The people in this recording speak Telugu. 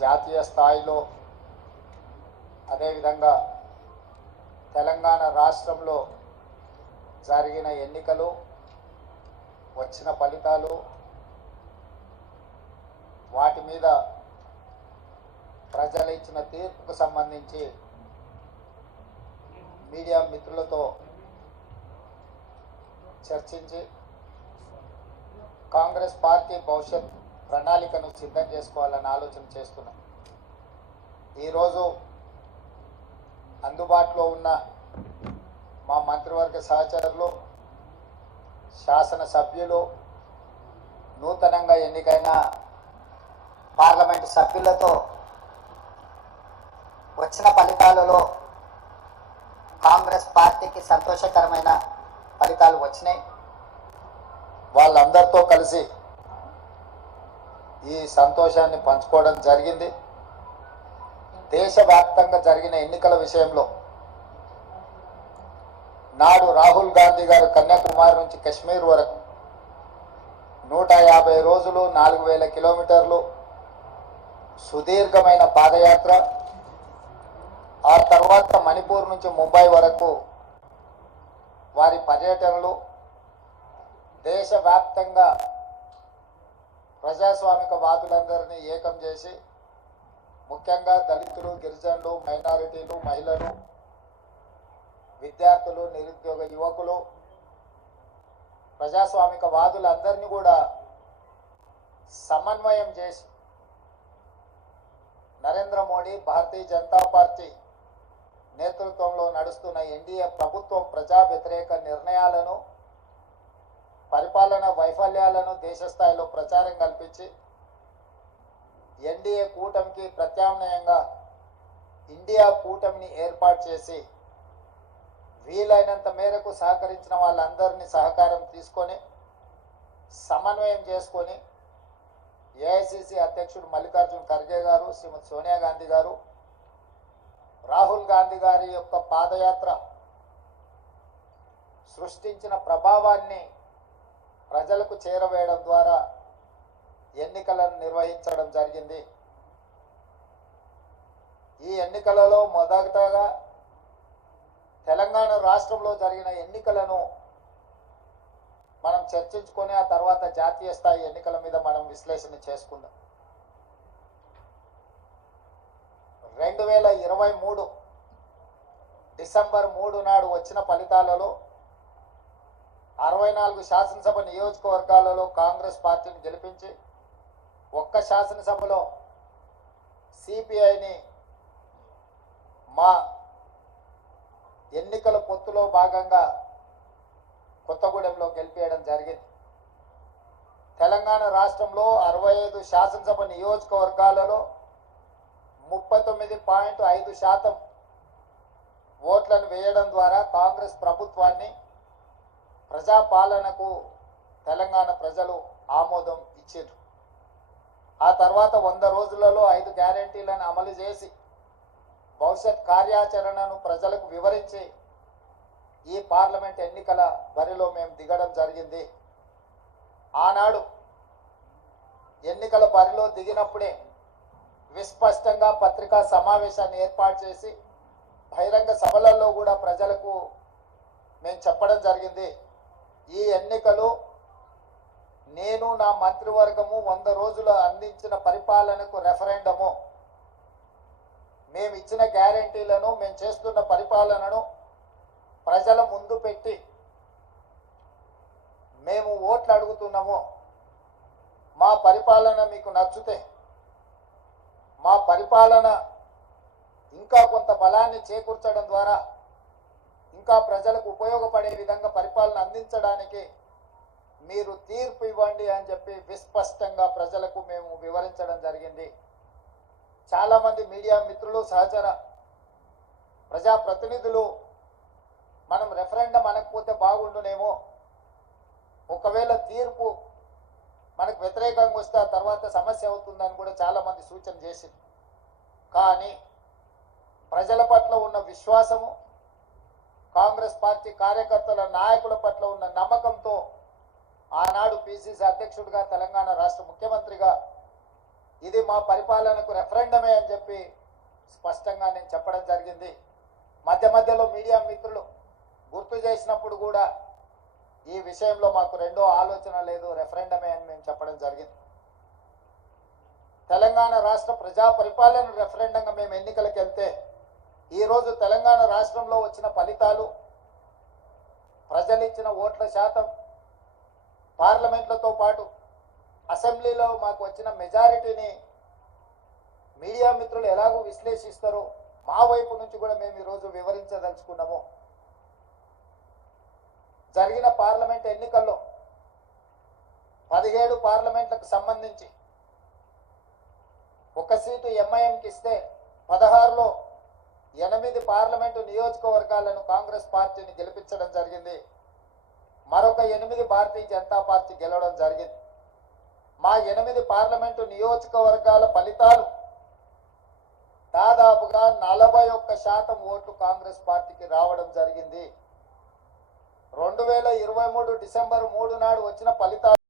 జాతీయ స్థాయిలో అదేవిధంగా తెలంగాణ రాష్ట్రంలో జరిగిన ఎన్నికలు వచ్చిన ఫలితాలు వాటి మీద ప్రజలు ఇచ్చిన తీర్పుకు సంబంధించి మీడియా మిత్రులతో చర్చించి కాంగ్రెస్ పార్టీ భవిష్యత్ ప్రణాళికను సిద్ధం చేసుకోవాలని ఆలోచన చేస్తున్నాం. ఈరోజు అందుబాటులో ఉన్న మా మంత్రివర్గ సహచరులు, శాసనసభ్యులు, నూతనంగా ఎన్నికైన పార్లమెంటు సభ్యులతో వచ్చిన ఫలితాలలో కాంగ్రెస్ పార్టీకి సంతోషకరమైన ఫలితాలు వచ్చినాయి. వాళ్ళందరితో కలిసి ఈ సంతోషాన్ని పంచుకోవడం జరిగింది. దేశవ్యాప్తంగా జరిగిన ఎన్నికల విషయంలో నాడు రాహుల్ గాంధీ గారు కన్యాకుమారి నుంచి కశ్మీర్ వరకు 150 రోజులు 4000 కిలోమీటర్లు సుదీర్ఘమైన పాదయాత్ర, ఆ తర్వాత మణిపూర్ నుంచి ముంబై వరకు వారి పర్యటనలు, దేశవ్యాప్తంగా ప్రజాస్వామిక వాదులందరినీ ఏకం చేసి ముఖ్యంగా దళితులు, గిరిజనులు, మైనారిటీలు, మహిళలు, విద్యార్థులు, నిరుద్యోగ యువకులు, ప్రజాస్వామిక వాదులందరినీ కూడా సమన్వయం చేసి నరేంద్ర మోడీ భారతీయ జనతా పార్టీ నేతృత్వంలో నడుస్తున్న ఎన్డీఏ ప్రభుత్వం ప్రజా వ్యతిరేక నిర్ణయాలను, పరిపాలన వైఫల్యాలను దేశ స్థాయిలో ప్రచారం కల్పించి ఎన్డీఏ కూటమికి ప్రత్యామ్నాయంగా ఇండియా కూటమిని ఏర్పాటు చేసి వీలైనంత మేరకు సహకరించిన వాళ్ళందరినీ సహకారం తీసుకొని సమన్వయం చేసుకొని ఏఐసిసి అధ్యక్షుడు మల్లికార్జున్ ఖర్గే గారు, శ్రీమతి సోనియా గాంధీ గారు, రాహుల్ గాంధీ గారి యొక్క పాదయాత్ర సృష్టించిన ప్రభావాన్ని ప్రజలకు చేరవేయడం ద్వారా ఎన్నికలను నిర్వహించడం జరిగింది. ఈ ఎన్నికలలో మొదటగా తెలంగాణ రాష్ట్రంలో జరిగిన ఎన్నికలను మనం చర్చించుకొని ఆ తర్వాత జాతీయ స్థాయి ఎన్నికల మీద మనం విశ్లేషణ చేసుకుందాం. 2023 డిసెంబర్ 3 నాడు వచ్చిన ఫలితాలలో 64 శాసనసభ నియోజకవర్గాలలో కాంగ్రెస్ పార్టీని గెలిపించి ఒక్క శాసనసభలో సిపిఐని మా ఎన్నికల పొత్తులో భాగంగా కొత్తగూడెంలో గెలిపేయడం జరిగింది. తెలంగాణ రాష్ట్రంలో 65 శాసనసభ నియోజకవర్గాలలో 39.5% ఓట్లను వేయడం ద్వారా కాంగ్రెస్ ప్రభుత్వాన్ని, ప్రజాపాలనకు తెలంగాణ ప్రజలు ఆమోదం ఇచ్చారు. ఆ తర్వాత 100 రోజులలో 5 గ్యారెంటీలను అమలు చేసి భవిష్యత్ కార్యాచరణను ప్రజలకు వివరించి ఈ పార్లమెంట్ ఎన్నికల బరిలో మేము దిగడం జరిగింది. ఆనాడు ఎన్నికల బరిలో దిగినప్పుడే విస్పష్టంగా పత్రికా సమావేశాన్ని ఏర్పాటు చేసి బహిరంగ సభలలో కూడా ప్రజలకు మేము చెప్పడం జరిగింది. ఈ ఎన్నికలు నేను నా మంత్రివర్గము 100 రోజులు అందించిన పరిపాలనకు రెఫరెండము, మేము ఇచ్చిన గ్యారెంటీలను, మేము చేస్తున్న పరిపాలనను ప్రజల ముందు పెట్టి మేము ఓట్లు అడుగుతున్నాము. మా పరిపాలన మీకు నచ్చితే, మా పరిపాలన ఇంకా కొంత బలాన్ని చేకూర్చడం ద్వారా ఇంకా ప్రజలకు ఉపయోగపడే విధంగా పరిపాలన అందించడానికి మీరు తీర్పు ఇవ్వండి అని చెప్పి విస్పష్టంగా ప్రజలకు మేము వివరించడం జరిగింది. చాలామంది మీడియా మిత్రులు, సహచర ప్రజాప్రతినిధులు మనం రెఫరెండం అనకపోతే బాగుండునేమో, ఒకవేళ తీర్పు మనకు వ్యతిరేకంగా వస్తే ఆ తర్వాత సమస్య అవుతుందని కూడా చాలామంది సూచన చేసింది. కానీ ప్రజల పట్ల ఉన్న విశ్వాసము, కాంగ్రెస్ పార్టీ కార్యకర్తల నాయకుల పట్ల ఉన్న నమ్మకంతో ఆనాడు పిసిసి అధ్యక్షుడిగా, తెలంగాణ రాష్ట్ర ముఖ్యమంత్రిగా ఇది మా పరిపాలనకు రెఫరెండమే అని చెప్పి స్పష్టంగా నేను చెప్పడం జరిగింది. మధ్య మధ్యలో మీడియా మిత్రులు గుర్తు చేసినప్పుడు కూడా ఈ విషయంలో మాకు రెండో ఆలోచన లేదు, రెఫరెండమే అని మేము చెప్పడం జరిగింది. తెలంగాణ రాష్ట్ర ప్రజా పరిపాలన రెఫరెండంగా మేము ఎన్నికలకు వెళ్తే ఈరోజు తెలంగాణ రాష్ట్రంలో వచ్చిన ఫలితాలు, ప్రజలు ఇచ్చిన ఓట్ల శాతం, పార్లమెంట్లతో పాటు అసెంబ్లీలో మాకు వచ్చిన మెజారిటీని మీడియా మిత్రులు ఎలాగో విశ్లేషిస్తారో మా వైపు నుంచి కూడా మేము ఈరోజు వివరించదలుచుకున్నాము. జరిగిన పార్లమెంట్ ఎన్నికల్లో 17 పార్లమెంట్లకు సంబంధించి ఒక సీటు ఎంఐఎంకి ఇస్తే 16లో 8 పార్లమెంటు నియోజకవర్గాలను కాంగ్రెస్ పార్టీని గెలిపించడం జరిగింది. మరొక 8 భారతీయ జనతా పార్టీ గెలవడం జరిగింది. మా 8 పార్లమెంటు నియోజకవర్గాల ఫలితాలు దాదాపుగా 41% ఓట్లు కాంగ్రెస్ పార్టీకి రావడం జరిగింది. 2023 డిసెంబర్ 3 నాడు వచ్చిన ఫలితాలు